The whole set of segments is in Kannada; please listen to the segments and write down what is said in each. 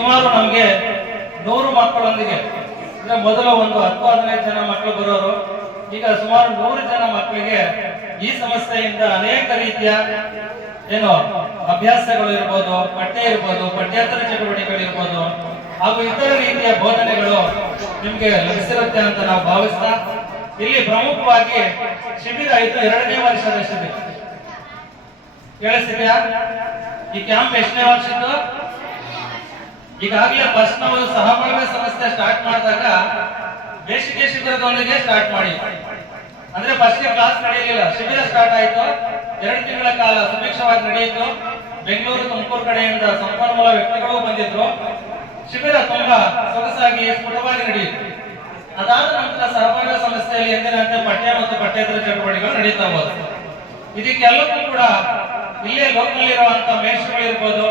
ಸುಮಾರು ನಮಗೆ 100 ಮಕ್ಕಳೊಂದಿಗೆ ಅಂದ್ರೆ ಮೊದಲು ಒಂದು 10-15 ಜನ ಮಕ್ಕಳು ಬರೋರು, ಈಗ ಸುಮಾರು 100 ಜನ ಮಕ್ಕಳಿಗೆ ಈ ಸಮಸ್ಯೆಯಿಂದ ಅನೇಕ ರೀತಿಯ ಏನು ಅಭ್ಯಾಸಗಳು ಇರ್ಬೋದು, ಪಠ್ಯ ಇರ್ಬೋದು, ಪಠ್ಯೇತರ ಚಟುವಟಿಕೆಗಳಿರ್ಬೋದು ಹಾಗೂ ಇತರ ರೀತಿಯ ಬೋಧನೆಗಳು ನಿಮ್ಗೆ ಲಭಿಸಿರುತ್ತೆ ಅಂತ ನಾವು ಭಾವಿಸ್ತಾ, ಇಲ್ಲಿ ಪ್ರಮುಖವಾಗಿ ಶಿಬಿರ ಇದು 2ನೇ ವರ್ಷದ ಶಿಬಿರ. ಕೇಳಿಸಿದ್ಯಾ? ಈ ಕ್ಯಾಂಪ್ ಎಷ್ಟನೇ ವರ್ಷದ್ದು? ಈಗಾಗಲೇ ಫಸ್ಟ್ ನಾವು ಸಹಬಾಳ್ವೆ ಸಮಸ್ಯೆ ಸ್ಟಾರ್ಟ್ ಮಾಡಿದಾಗ ಬೇಸಿಗೆ ಶಿಬಿರದೊಂದಿಗೆ ಸ್ಟಾರ್ಟ್ ಮಾಡಿ, ಅಂದ್ರೆ ಫಸ್ಟ್ ಕ್ಲಾಸ್ ನಡೆಯಲಿಲ್ಲ, ಶಿಬಿರ ಸ್ಟಾರ್ಟ್ ಆಯ್ತು. 2 ತಿಂಗಳ ಕಾಲ ಸುಭಿಕ್ಷವಾಗಿ ನಡೆಯಿತು. ಬೆಂಗಳೂರು, ತುಮಕೂರು ಕಡೆಯಿಂದ ಸಂಪನ್ಮೂಲ ವ್ಯಕ್ತಿಗಳು ಬಂದಿದ್ರು. ಶಿಬಿರ ತುಂಬಾ ಸೊಗಸಾಗಿ ಸ್ಫುಟವಾಗಿ ನಡೆಯಿತು. ಅದಾದ ನಂತರ ಸಹಬಾಳ್ವೆ ಸಮಸ್ಯೆಯಲ್ಲಿ ಎಂದಿನಂತೆ ಪಠ್ಯ ಮತ್ತು ಪಠ್ಯೇತರ ಚಟುವಟಿಕೆಗಳು ನಡೀತಾ ಹೋದ್ರು. ಇದಕ್ಕೆಲ್ಲಕ್ಕೂ ಕೂಡ ಇಲ್ಲೇ ಲೋಕಲ್ ಇರುವಂತ ಮೇಷ್ಟ್ರುಗಳಿರ್ಬೋದು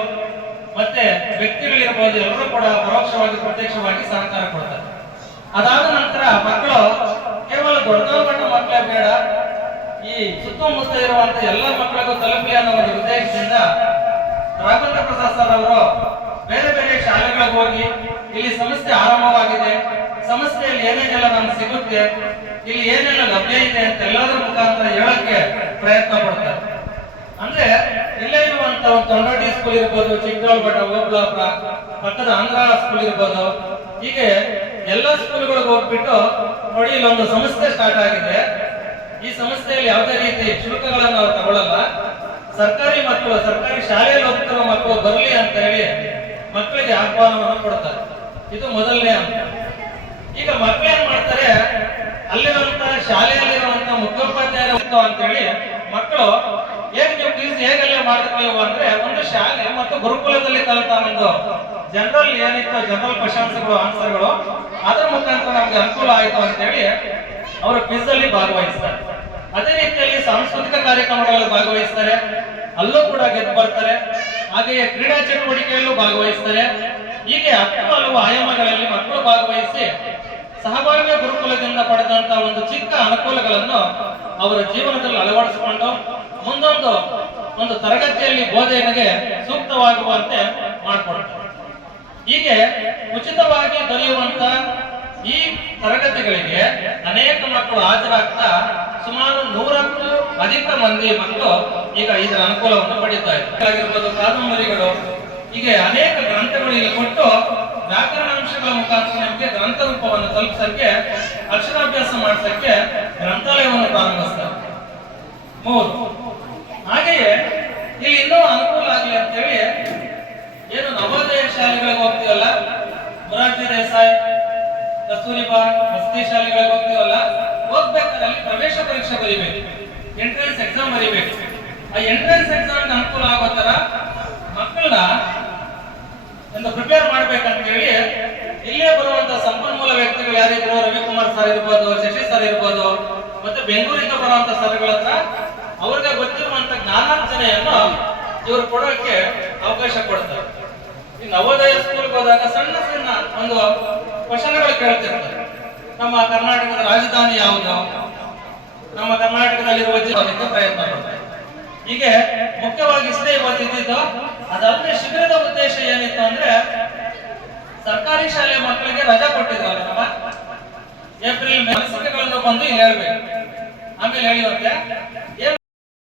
ಮತ್ತೆ ವ್ಯಕ್ತಿಗಳಿರ್ಬೋದು, ಎಲ್ಲರೂ ಕೂಡ ಪರೋಕ್ಷವಾಗಿ ಪ್ರತ್ಯಕ್ಷವಾಗಿ ಸಹಕಾರ ಕೊಡ್ತಾರೆ. ಅದಾದ ನಂತರ ಮಕ್ಕಳು ಕೇವಲ ದೊಡ್ಡ ಮಕ್ಕಳೇ ಬೇಡ, ಈ ಸುತ್ತಮುತ್ತ ಇರುವಂತ ಎಲ್ಲ ಮಕ್ಕಳಿಗೂ ತಲುಪಲಿ ಅನ್ನೋ ಒಂದು ಉದ್ದೇಶದಿಂದ ರಾಘವೇಂದ್ರ ಪ್ರಸಾದ್ ಸರ್ ಅವರು ಬೇರೆ ಬೇರೆ ಶಾಲೆಗಳಿಗೆ ಹೋಗಿ ಇಲ್ಲಿ ಸಮಸ್ಯೆ ಆರಂಭವಾಗಿದೆ, ಸಮಸ್ಯೆಯಲ್ಲಿ ಏನೇನೆಲ್ಲ ನಮ್ಗೆ ಸಿಗುತ್ತೆ, ಇಲ್ಲಿ ಏನೆಲ್ಲ ಲಭ್ಯ ಇದೆ ಅಂತ ಎಲ್ಲದರ ಮುಖಾಂತರ ಹೇಳಕ್ಕೆ ಪ್ರಯತ್ನ ಪಡ್ತಾರೆ. ಅಂದ್ರೆ ಇಲ್ಲೇ ಇರುವಂತ ಒಂದು ತೊಂಡೋಡಿ ಸ್ಕೂಲ್ ಇರ್ಬೋದು, ಚಿಕ್ಕದೊಳಬಟ, ಓಬಳಾಪುರ ಪಕ್ಕದ ಆಂಧ್ರ ಸ್ಕೂಲ್ ಇರ್ಬೋದು, ಹೀಗೆ ಎಲ್ಲ ಸ್ಕೂಲ್ಗಳಿಗೆ ಹೋಗ್ಬಿಟ್ಟು ನೋಡಿ ಇಲ್ಲೊಂದು ಸಮಸ್ಯೆ ಸ್ಟಾರ್ಟ್ ಆಗಿದೆ, ಈ ಸಮಸ್ಯೆಯಲ್ಲಿ ಯಾವುದೇ ರೀತಿ ಶುಲ್ಕಗಳನ್ನು ನಾವು ತಗೊಳ್ಳಲ್ಲ, ಸರ್ಕಾರಿ ಮಕ್ಕಳು ಸರ್ಕಾರಿ ಶಾಲೆಯಲ್ಲಿ ಹೋಗ್ತಿರೋ ಮಕ್ಕಳು ಬರಲಿ ಅಂತ ಹೇಳಿ ಮಕ್ಕಳಿಗೆ ಆಹ್ವಾನವನ್ನು ಕೊಡ್ತಾರೆ. ಇದು ಮೊದಲನೇ ಅಂಶ. ಈಗ ಮಕ್ಕಳು ಏನ್ ಮಾಡ್ತಾರೆ, ಅಲ್ಲಿರುವಂತ ಶಾಲೆಯಲ್ಲಿರುವಂತ ಮುಖ್ಯೋಪಾಧ್ಯಾಯರು ಅಂತ ಹೇಳಿ ಮಕ್ಕಳು ಹೇಗೆ ನೀವು ಫೀಸ್ ಹೇಗೆಲ್ಲ ಮಾಡ್ತೀವಿ ಅಂದ್ರೆ ಒಂದು ಶಾಲೆ ಮತ್ತು ಗುರುಕುಲದಲ್ಲಿ ಕಲಿತ ಒಂದು ಜನರಲ್ ಏನಿತ್ತು ಜನರಲ್ ಕ್ವಶನ್ಸ್ಗಳು ಆನ್ಸರ್ಗಳು ಅದರ ಮುಖಾಂತರ ನಮ್ಗೆ ಅನುಕೂಲ ಆಯ್ತು ಅಂತ ಹೇಳಿ ಅವರು ಕ್ವಿಜ್ ಅಲ್ಲಿ ಭಾಗವಹಿಸ್ತಾರೆ. ಅದೇ ರೀತಿಯಲ್ಲಿ ಸಾಂಸ್ಕೃತಿಕ ಕಾರ್ಯಕ್ರಮಗಳಲ್ಲಿ ಭಾಗವಹಿಸ್ತಾರೆ, ಅಲ್ಲೂ ಕೂಡ ಗೆದ್ದು ಬರ್ತಾರೆ. ಹಾಗೆಯೇ ಕ್ರೀಡಾ ಚಟುವಟಿಕೆಯಲ್ಲೂ ಭಾಗವಹಿಸ್ತಾರೆ. ಹೀಗೆ ಹಲವು ಆಯಾಮಗಳಲ್ಲಿ ಮಕ್ಕಳು ಭಾಗವಹಿಸಿ ಸಹಬಾಳ್ವೆ ಗುರುಕುಲದಿಂದ ಪಡೆದಂತಹ ಒಂದು ಚಿಕ್ಕ ಅನುಕೂಲಗಳನ್ನು ಅವರ ಜೀವನದಲ್ಲಿ ಅಳವಡಿಸಿಕೊಂಡು ಒಂದು ತರಗತಿಯಲ್ಲಿ ಬೋಧನೆಗೆ ಸೂಕ್ತವಾಗುವಂತೆ ಮಾಡಿಕೊಡ್ತಾರೆ. ಹೀಗೆ ಉಚಿತವಾಗಿ ದೊರೆಯುವಂತ ಈ ತರಗತಿಗಳಿಗೆ ಅನೇಕ ಮಕ್ಕಳು ಹಾಜರಾಗ್ತಾ ಸುಮಾರು 100ಕ್ಕೂ ಅಧಿಕ ಮಂದಿ ಮಕ್ಕಳು ಈಗ ಇದರ ಅನುಕೂಲವನ್ನು ಪಡೀತಾ ಇದ್ದಾರೆ. ಕಾದಂಬರಿಗಳು, ಹೀಗೆ ಅನೇಕ ಗ್ರಂಥಗಳು ಇಲ್ಲಿ ಕೊಟ್ಟು ವ್ಯಾಕರಣಾಂಶಗಳ ಮುಖಾಂತರ ನಮಗೆ ಗ್ರಂಥ ರೂಪವನ್ನು ತಲುಪಿಸಕ್ಕೆ, ಅಕ್ಷರಾಭ್ಯಾಸ ಮಾಡಿಸಕ್ಕೆ ಗ್ರಂಥಾಲಯವನ್ನು ಪ್ರಾರಂಭಿಸ್ತಾರೆ. 3 ಹಾಗೆಯೇ ಇಲ್ಲಿ ಇನ್ನೂ ಅನುಕೂಲ ಆಗಲಿ ಅಂತೇಳಿ ಏನು ನವೋದಯ ಶಾಲೆಗಳಿಗೆ ಹೋಗ್ತೀವಲ್ಲ, ಮೊರಾರ್ಜಿ ದೇಸಾಯಿ, ಕಸ್ತೂರಿಬಾ, ವಸತಿ ಶಾಲೆಗಳಿಗೆ ಹೋಗ್ತೀವಲ್ಲ, ಹೋಗ್ಬೇಕಾದ್ರೆ ಅಲ್ಲಿ ಪ್ರವೇಶ ಪರೀಕ್ಷೆ ಬರೀಬೇಕು, ಎಂಟ್ರೆನ್ಸ್ ಎಕ್ಸಾಮ್ ಬರೀಬೇಕು. ಆ ಎಂಟ್ರೆನ್ಸ್ ಎಕ್ಸಾಮ್ ಅನುಕೂಲ ಆಗೋ ತರ ಮಕ್ಕಳನ್ನ ಒಂದು ಪ್ರಿಪೇರ್ ಮಾಡ್ಬೇಕಂತ ಹೇಳಿ ಇಲ್ಲೇ ಬರುವಂತ ಸಂಪನ್ಮೂಲ ವ್ಯಕ್ತಿಗಳು ಯಾರಿದ್ರು, ರವಿಕುಮಾರ್ ಸರ್ ಇರ್ಬೋದು, ಶಶಿ ಸರ್ ಇರ್ಬೋದು, ಮತ್ತೆ ಬೆಂಗಳೂರಿಂದ ಬರುವಂತ ಸರ್ಗಳ ಹತ್ರ ಅವ್ರಿಗೆ ಗೊತ್ತಿರುವಂತ ಜ್ಞಾನಾರ್ಜನೆಯನ್ನು ಇವರು ಕೊಡೋಕೆ ಅವಕಾಶ ಕೊಡ್ತಾರೆ. ಈ ನವೋದಯ ಸ್ಕೂಲ್ಗೆ ಹೋದಾಗ ಸಣ್ಣ ಸಣ್ಣ ಒಂದು ಕ್ವಶನ್ಗಳು ಕೇಳ್ತಿರ್ತಾರೆ. ನಮ್ಮ ಕರ್ನಾಟಕದ ರಾಜಧಾನಿ ಯಾವುದು, ನಮ್ಮ ಕರ್ನಾಟಕದಲ್ಲಿರುವ ಜಿಲ್ಲೆ ಪ್ರಯತ್ನ ಪಡ್ತಾರೆ. ಹೀಗೆ ಮುಖ್ಯವಾಗಿ ಇಷ್ಟೇ ಇವತ್ತಿದ್ದು. ಅದಲ್ಲದೆ ಶಿಬಿರದ ಉದ್ದೇಶ ಏನಿತ್ತು ಅಂದ್ರೆ ಸರ್ಕಾರಿ ಶಾಲೆ ಮಕ್ಕಳಿಗೆ ರಜಾ ಕೊಟ್ಟಿದ್ರಲ್ಲ ನಮ್ಮ ಏಪ್ರಿಲ್, ಮೇ ಬಂದು ಇಲ್ಲಿ ಹೇಳ್ಬೇಕು, ಆಮೇಲೆ ಹೇಳಿವಂತೆ